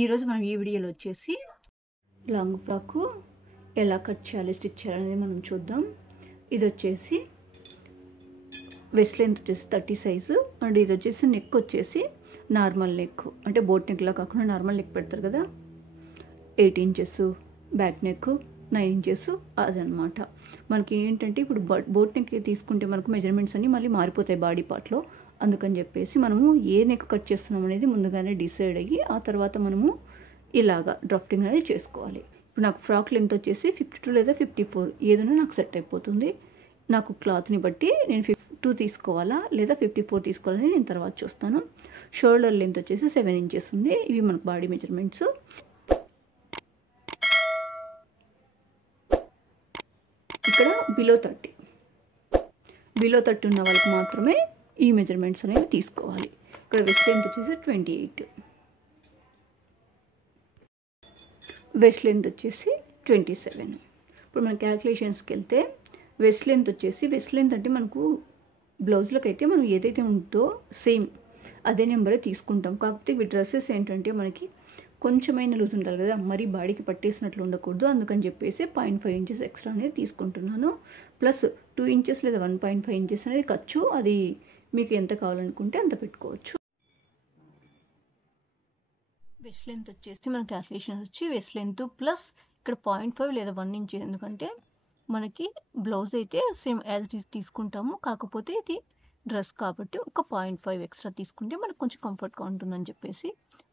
ఈరోజు మనం ఈ వీడియోలో వచ్చేసి లాంగ్ ఫ్రాక్ ఎలా కట్ చేయాలి, స్టిచ్ చేయాలనేది మనం చూద్దాం. ఇది వచ్చేసి వెస్ట్ లెంత్ వచ్చేసి 30 సైజు అండ్ ఇది వచ్చేసి నెక్ వచ్చేసి నార్మల్ నెక్, అంటే బోట్ నెక్లా కాకుండా నార్మల్ నెక్ పెడతారు కదా, 8 ఇంచెస్ బ్యాక్ నెక్, 9 ఇంచెస్ అదనమాట. మనకి ఏంటంటే ఇప్పుడు బోట్ నెక్ తీసుకుంటే మనకు మెజర్మెంట్స్ అన్నీ మళ్ళీ మారిపోతాయి బాడీ పార్ట్లో. అందుకని చెప్పేసి మనము ఏ నెక్ కట్ చేస్తున్నాం అనేది ముందుగానే డిసైడ్ అయ్యి ఆ తర్వాత మనము ఇలాగా డ్రాఫ్టింగ్ అనేది చేసుకోవాలి. ఇప్పుడు నాకు ఫ్రాక్ లెంత్ వచ్చేసి 52 లేదా 54 ఏదైనా నాకు సెట్ అయిపోతుంది. నాకు క్లాత్ని బట్టి నేను 52 తీసుకోవాలా లేదా 54 తీసుకోవాలని నేను తర్వాత చూస్తాను. షోల్డర్ లెంత్ వచ్చేసి 7 ఇంచెస్ ఉంది. ఇవి మనకు బాడీ మెజర్మెంట్స్. ఇక్కడ బిలో 30 ఉన్న వాళ్ళకి మాత్రమే ఈ మెజర్మెంట్స్ అనేవి తీసుకోవాలి. ఇక్కడ వెస్ట్ లెంత్ వచ్చేసి 28, వెస్ట్ లెంత్ వచ్చేసి 27. ఇప్పుడు మన క్యాల్కులేషన్స్కి వెళ్తే వెస్ట్ లెంత్ అంటే మనకు బ్లౌజ్లకు అయితే మనం ఏదైతే ఉంటుందో సేమ్ అదే నెంబరే తీసుకుంటాం. కాకపోతే ఇవి డ్రెస్సెస్ ఏంటంటే మనకి కొంచెమైనా లూజ్ ఉండాలి కదా, మరీ బాడీకి పట్టేసినట్లు ఉండకూడదు. అందుకని చెప్పేసి 0.5 ఇంచెస్ ఎక్స్ట్రా అనేది తీసుకుంటున్నాను. ప్లస్ 2 ఇంచెస్ లేదా 1.5 ఇంచెస్ అనేది ఖర్చు. అది మీకు ఎంత కావాలనుకుంటే అంత పెట్టుకోవచ్చు. వెస్ట్ లెంత్ వచ్చేసి మన క్యాల్కులేషన్ వచ్చి వెస్ట్ లెంత్ ప్లస్ ఇక్కడ 0.5 లేదా 1 ఇంచ్, ఎందుకంటే మనకి బ్లౌజ్ అయితే సేమ్ యాజ్ ఇట్ ఈస్ తీసుకుంటాము. కాకపోతే ఇది డ్రెస్ కాబట్టి ఒక 0.5 ఎక్స్ట్రా తీసుకుంటే మనకు కొంచెం కంఫర్ట్గా ఉంటుందని చెప్పేసి,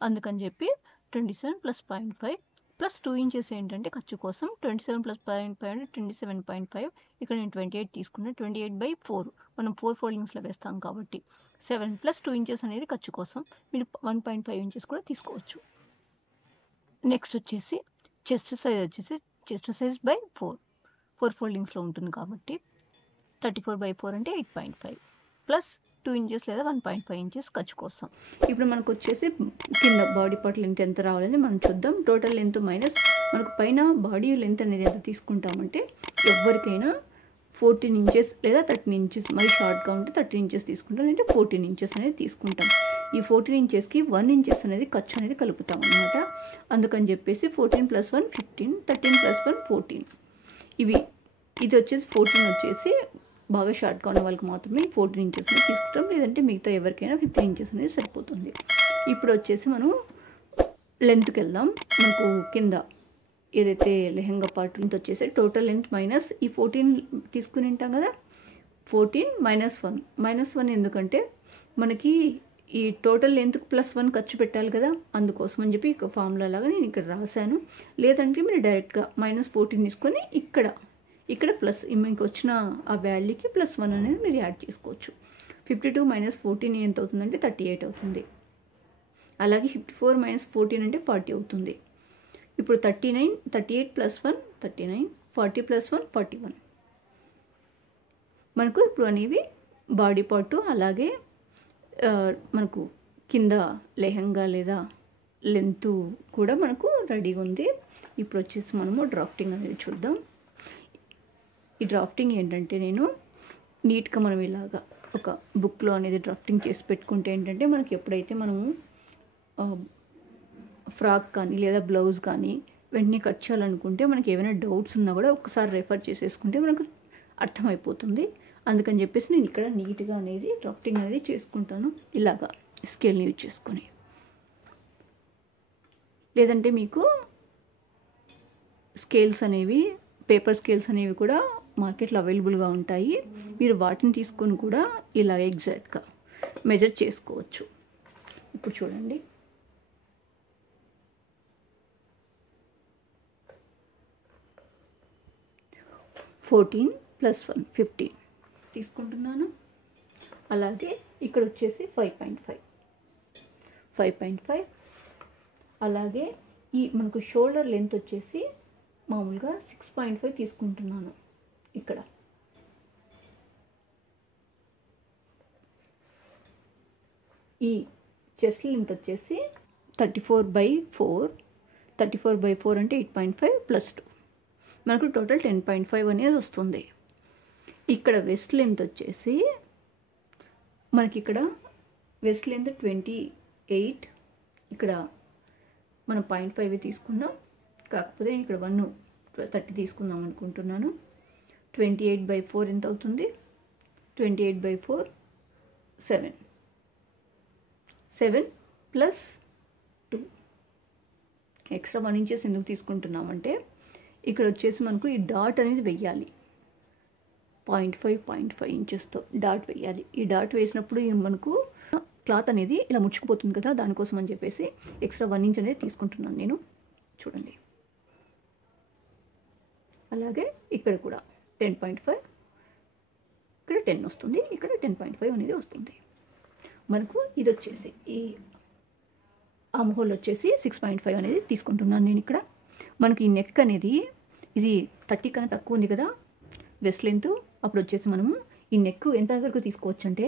అందుకని చెప్పి 27 ప్లస్ 0.5 ప్లస్ 2 ఇంచెస్ ఏంటంటే ఖర్చు కోసం. 27 ప్లస్ 0.5 అంటే 27.5. ఇక్కడ నేను 28 తీసుకున్నాను. 28/4 మనం 4 ఫోల్డింగ్స్లో వేస్తాం కాబట్టి 7 ప్లస్ 2 ఇంచెస్ అనేది ఖర్చు కోసం. మీరు 1.5 ఇంచెస్ కూడా తీసుకోవచ్చు. నెక్స్ట్ వచ్చేసి చెస్ట్ సైజ్ వచ్చేసి చెస్ట్ సైజ్ బై 4 ఫోల్డింగ్స్లో ఉంటుంది కాబట్టి 34/4 అంటే 8.5 ప్లస్ 2 ఇంచెస్ లేదా 1.5 ఇంచెస్ ఖర్చు కోసం. ఇప్పుడు మనకు వచ్చేసి కింద బాడీ పార్ట్ లెంత్ ఎంత రావాలని మనం చూద్దాం. టోటల్ లెంత్ మైనస్ మనకు పైన బాడీ లెంత్ అనేది ఎంత తీసుకుంటామంటే ఎవరికైనా 14 ఇంచెస్ లేదా 13 ఇంచెస్, మరి షార్ట్గా ఉంటే 13 ఇంచెస్ తీసుకుంటాం, అంటే 14 ఇంచెస్ అనేది తీసుకుంటాం. ఈ 14 ఇంచెస్కి 1 ఇంచెస్ అనేది ఖర్చు అనేది కలుపుతాం అనమాట. అందుకని చెప్పేసి 14 + 1 15, 13 + 1 14. ఇది వచ్చేసి 14 వచ్చేసి బాగా షార్ట్గా ఉన్న వాళ్ళకి మాత్రమే 14 ఇంచెస్ అనేది తీసుకుంటాం, లేదంటే మిగతా ఎవరికైనా 15 ఇంచెస్ అనేది సరిపోతుంది. ఇప్పుడు వచ్చేసి మనం లెంత్కి వెళ్దాం. మనకు కింద ఏదైతే లెహంగా పార్ట్ లెంత్ వచ్చేసి టోటల్ లెంత్ మైనస్ ఈ 14 తీసుకుని ఉంటాం కదా, 14 - 1 ఎందుకంటే మనకి ఈ టోటల్ లెంత్కి +1 ఖర్చు పెట్టాలి కదా, అందుకోసం అని చెప్పి ఇక ఫార్ములా లాగా నేను ఇక్కడ రాశాను. లేదంటే మీరు డైరెక్ట్గా -14 తీసుకొని ఇక్కడ ప్లస్ మీకు వచ్చిన ఆ వాల్యూకి +1 అనేది మీరు యాడ్ చేసుకోవచ్చు. 52 - 14 ఎంత అవుతుందంటే 38 అవుతుంది. అలాగే 54 - 14 అంటే 40 అవుతుంది. ఇప్పుడు 38 + 1 39, 40 + 1 41. మనకు ఇప్పుడు అనేవి బాడీ పార్టు, అలాగే మనకు కింద లెహంగా లేదా లెంత్ కూడా మనకు రెడీగా ఉంది. ఇప్పుడు వచ్చేసి మనము డ్రాఫ్టింగ్ అనేది చూద్దాం. ఈ డ్రాఫ్టింగ్ ఏంటంటే నేను నీట్గా మనం ఇలాగా ఒక బుక్లో అనేది డ్రాఫ్టింగ్ చేసి పెట్టుకుంటే ఏంటంటే మనకి ఎప్పుడైతే మనము ఫ్రాక్ కానీ లేదా బ్లౌజ్ కానీ వెంటనే కట్ చేయాలనుకుంటే మనకి ఏమైనా డౌట్స్ ఉన్నా కూడా ఒకసారి రెఫర్ చేసేసుకుంటే మనకు అర్థమైపోతుంది. అందుకని చెప్పేసి నేను ఇక్కడ నీట్గా అనేది డ్రాఫ్టింగ్ అనేది చేసుకుంటాను, ఇలాగా స్కేల్ని యూజ్ చేసుకొని. లేదంటే మీకు స్కేల్స్ అనేవి, పేపర్ స్కేల్స్ అనేవి కూడా మార్కెట్లో అవైలబుల్గా ఉంటాయి. మీరు వాటిని తీసుకొని కూడా ఇలా ఎగ్జాక్ట్గా మెజర్ చేసుకోవచ్చు. ఇప్పుడు చూడండి, (14 + 1 15) తీసుకుంటున్నాను. అలాగే ఇక్కడ వచ్చేసి 5.5. అలాగే ఈ మనకు షోల్డర్ లెంత్ వచ్చేసి మామూలుగా 6.5 తీసుకుంటున్నాను. ఇక్కడ ఈ చెస్ట్ లెంత్ వచ్చేసి 34/4 అంటే 8.5 + 2 మనకు టోటల్ 10.5 అనేది వస్తుంది. ఇక్కడ వెస్ట్ లెంత్ వచ్చేసి మనకి ఇక్కడ వెస్ట్ లెంత్ 28, ఇక్కడ మనం 0.5 తీసుకున్నాం, కాకపోతే నేను ఇక్కడ 130 తీసుకుందాం అనుకుంటున్నాను. 28/4 ఎంత అవుతుంది? 28/4 7 ప్లస్ 2. ఎక్స్ట్రా 1 ఇంచెస్ ఎందుకు తీసుకుంటున్నామంటే ఇక్కడ వచ్చేసి మనకు ఈ డాట్ అనేది వెయ్యాలి. 0.5 ఇంచెస్తో డాట్ వేయాలి. ఈ డాట్ వేసినప్పుడు మనకు క్లాత్ అనేది ఇలా ముచ్చుకుపోతుంది కదా, దానికోసం అని చెప్పేసి ఎక్స్ట్రా 1 ఇంచ్ అనేది తీసుకుంటున్నాను నేను. చూడండి, అలాగే ఇక్కడ కూడా 10.5, ఇక్కడ 10 వస్తుంది, ఇక్కడ 10.5 అనేది వస్తుంది. మనకు ఇది వచ్చేసి ఈ ఆమ్ హోల్ వచ్చేసి 6.5 అనేది తీసుకుంటున్నాను నేను ఇక్కడ. మనకి ఈ నెక్ అనేది ఇది 30 కన్నా తక్కువ ఉంది కదా వెస్ట్ లెంత్. అప్పుడు వచ్చేసి మనము ఈ నెక్ ఎంత వరకు తీసుకోవచ్చు అంటే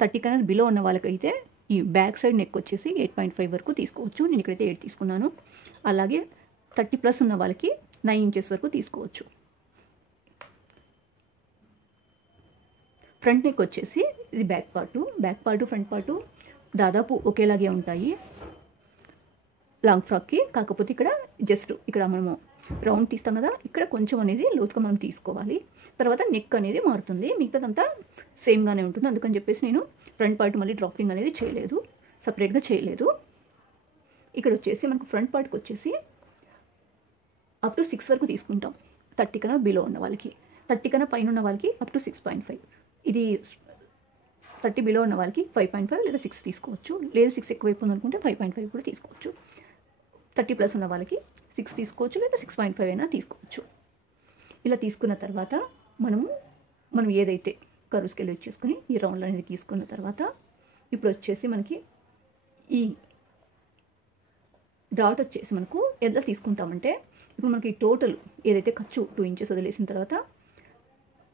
30 కన్నా బిలో ఉన్న వాళ్ళకైతే ఈ బ్యాక్ సైడ్ నెక్ వచ్చేసి 8.5 వరకు తీసుకోవచ్చు. నేను ఇక్కడైతే 8 తీసుకున్నాను. అలాగే 30+ ఉన్న వాళ్ళకి 9 ఇంచెస్ వరకు తీసుకోవచ్చు. ఫ్రంట్ నెక్ వచ్చేసి ఇది బ్యాక్ పార్టు ఫ్రంట్ పార్టు దాదాపు ఒకేలాగే ఉంటాయి లాంగ్ ఫ్రాక్కి. కాకపోతే ఇక్కడ జస్ట్ ఇక్కడ మనము రౌండ్ తీస్తాం కదా, ఇక్కడ కొంచెం అనేది లోతుగా మనం తీసుకోవాలి. తర్వాత నెక్ అనేది మారుతుంది, మిగతాదంతా సేమ్గానే ఉంటుంది. అందుకని చెప్పేసి నేను ఫ్రంట్ పార్ట్ మళ్ళీ డ్రాపింగ్ అనేది చేయలేదు, సపరేట్గా చేయలేదు. ఇక్కడ వచ్చేసి మనకు ఫ్రంట్ పార్ట్కి వచ్చేసి అప్ టు 6 వరకు తీసుకుంటాం 30 కన్నా బిలో ఉన్న వాళ్ళకి. 30 కన్నా పైన ఉన్న వాళ్ళకి అప్ టు 6.5. ఇది 30 బిలో ఉన్న వాళ్ళకి 5.5 లేదా 6 తీసుకోవచ్చు. లేదు 6 ఎక్కువైపోయింది అనుకుంటే 5.5 కూడా తీసుకోవచ్చు. 30+ ఉన్న వాళ్ళకి 6 తీసుకోవచ్చు, లేదా 6.5 అయినా తీసుకోవచ్చు. ఇలా తీసుకున్న తర్వాత మనం ఏదైతే కర్వ్ స్కేల్ యూజ్ చేసుకుని ఈ రౌండ్ అనేది తీసుకున్న తర్వాత ఇప్పుడు వచ్చేసి మనకి ఈ డాట్ వచ్చేసి మనకు ఎంత తీసుకుంటామంటే ఇప్పుడు మనకి టోటల్ ఏదైతే ఖర్చు 2 ఇంచెస్ వదిలేసిన తర్వాత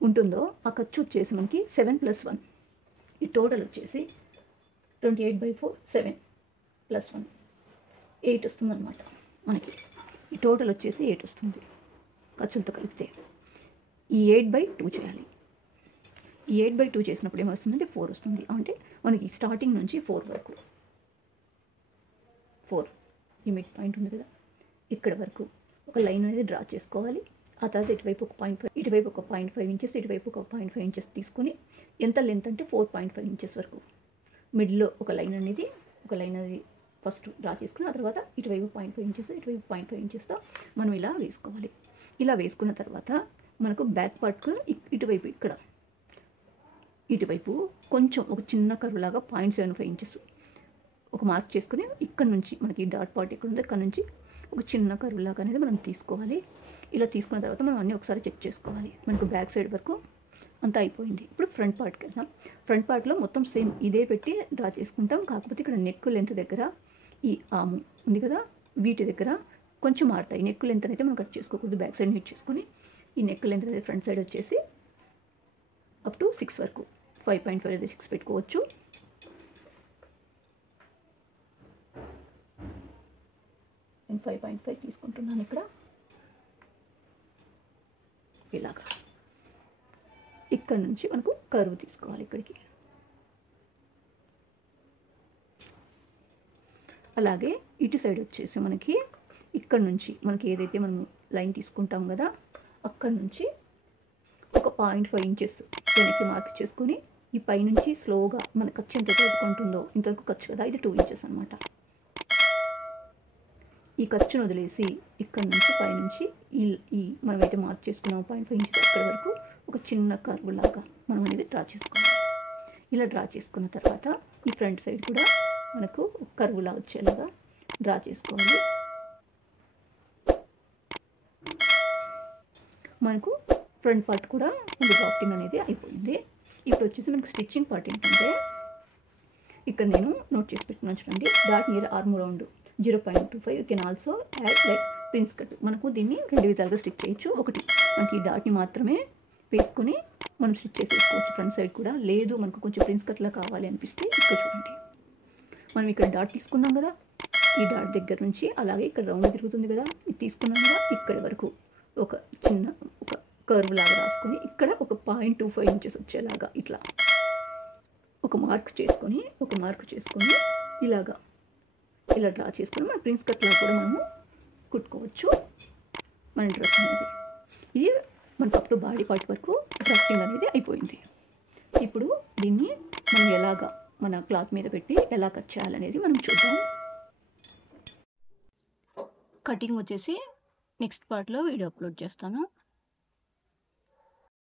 ఉంటుందో ఆ ఖర్చు వచ్చేసి మనకి 7 + 1. ఈ టోటల్ వచ్చేసి 28/4 7 + 1 8 వస్తుంది అనమాట మనకి. ఈ టోటల్ వచ్చేసి 8 వస్తుంది ఖర్చులతో కలిపితే. ఈ 8/2 చేయాలి. ఈ 8/2 చేసినప్పుడు ఏమొస్తుందంటే 4 వస్తుంది. అంటే మనకి స్టార్టింగ్ నుంచి 4 వరకు 4 ఈ మిడ్ పాయింట్ ఉంది కదా, ఇక్కడ వరకు ఒక లైన్ అనేది డ్రా చేసుకోవాలి. ఆ తర్వాత ఇటువైపు ఒక 0.5, ఇటువైపు ఒక 0.5 ఇంచెస్, ఇటువైపు ఒక 0.5 ఇంచెస్ తీసుకొని ఎంత లెంత్ అంటే 4.5 ఇంచెస్ వరకు మిడిల్లో ఒక లైన్ అనేది ఫస్ట్ డ్రా చేసుకుని ఆ తర్వాత ఇటువైపు 0.5 ఇంచెస్, ఇటువైపు 0.5 ఇంచెస్తో మనం ఇలా వేసుకోవాలి. ఇలా వేసుకున్న తర్వాత మనకు బ్యాక్ పార్ట్కు ఇటువైపు ఇటువైపు కొంచెం ఒక చిన్న కర్వ్ లాగా 0.75 ఇంచెస్ ఒక మార్క్ చేసుకుని ఇక్కడ నుంచి మనకి డాట్ పార్ట్ ఇక్కడ ఉంది, ఇక్కడ నుంచి ఒక చిన్న కర్వ్ లాగా అనేది మనం తీసుకోవాలి. ఇలా తీసుకున్న తర్వాత మనం అన్నీ ఒకసారి చెక్ చేసుకోవాలి. మనకు బ్యాక్ సైడ్ వరకు అంతా అయిపోయింది. ఇప్పుడు ఫ్రంట్ పార్ట్కి వెళ్దాం. ఫ్రంట్ పార్ట్లో మొత్తం సేమ్ ఇదే పెట్టి డ్రా చేసుకుంటాం. కాకపోతే ఇక్కడ నెక్ లెంత్ దగ్గర ఈ ఆము ఉంది కదా, వీటి దగ్గర కొంచెం మారుతాయి. నెక్ లెంత్ అయితే మనం కట్ చేసుకోకూడదు, బ్యాక్ సైడ్ యూజ్ చేసుకొని ఈ నెక్ లెంత్ అనేది ఫ్రంట్ సైడ్ వచ్చేసి అప్ టు 6 వరకు 5.5 అయితే 6 పెట్టుకోవచ్చు. నేను 5.5 తీసుకుంటున్నాను ఇక్కడ. ఇలాగా ఇక్కడ నుంచి మనకు కర్వ్ తీసుకోవాలి ఇక్కడికి. అలాగే ఇటు సైడ్ వచ్చేసి మనకి ఇక్కడ నుంచి మనకి ఏదైతే మనం లైన్ తీసుకుంటాం కదా, అక్కడ నుంచి ఒక 0.5 ఇంచెస్ వెనక్కి మార్క్ చేసుకొని ఈ పైనుంచి స్లోగా మన ఖర్చు ఎంత చదువుకుంటుందో ఇంతవరకు ఖర్చు కదా, ఇది 2 ఇంచెస్ అనమాట. ఈ ఖర్చును వదిలేసి ఇక్కడ నుంచి పైనుంచి ఈ మనమైతే మార్క్ చేసుకున్నాం 0.5 ఇంచెస్ అక్కడ వరకు ఒక చిన్న కర్వ్ లాగా మనం అనేది డ్రా చేసుకోవాలి. ఇలా డ్రా చేసుకున్న తర్వాత ఈ ఫ్రంట్ సైడ్ కూడా మనకు కర్వ్ లాగా వచ్చేలాగా డ్రా చేసుకోవాలి. మనకు ఫ్రంట్ పార్ట్ కూడా డ్రాఫ్టింగ్ అనేది అయిపోయింది. ఇప్పుడు వచ్చేసి మనకు స్టిచ్చింగ్ పార్ట్ ఏంటంటే ఇక్కడ నేను నోట్ చేసి పెట్టుకున్నాను చూడండి. Dot near arm round 0.25. You can also add like prince cut. మనకు దీన్ని 2 విధాలుగా స్టిచ్ చేయొచ్చు. ఒకటి మనకి ఈ డాట్ని మాత్రమే వేసుకొని మనం స్టిచ్ చేసేసుకోవచ్చు ఫ్రంట్ సైడ్ కూడా. లేదు మనకు కొంచెం ప్రిన్స్ కట్లా కావాలి అనిపిస్తే ఇక్కడ చూడండి, మనం ఇక్కడ డాట్ తీసుకున్నాం కదా, ఈ డాట్ దగ్గర నుంచి అలాగే ఇక్కడ రౌండ్ తిరుగుతుంది కదా, ఇది తీసుకున్నాం కదా, ఇక్కడి వరకు ఒక చిన్న ఒక కర్వ్ లాగా రాసుకొని ఇక్కడ ఒక 0.25 ఇంచెస్ వచ్చేలాగా ఇట్లా ఒక మార్క్ చేసుకొని ఇలాగా ఇలా డ్రా చేసుకొని మన ప్రిన్స్ కట్లా కూడా మనము కుట్టుకోవచ్చు మన డ్రెస్ అనేది. ఇది మనకు అప్ టు బాడీ పార్ట్ వరకు డ్రెస్సింగ్ అనేది అయిపోయింది. ఇప్పుడు దీన్ని మనం ఎలాగా మన క్లాత్ మీద పెట్టి ఎలా కట్ చేయాలనేది మనం చూద్దాం. కటింగ్ వచ్చేసి నెక్స్ట్ పార్ట్లో వీడియో అప్లోడ్ చేస్తాను.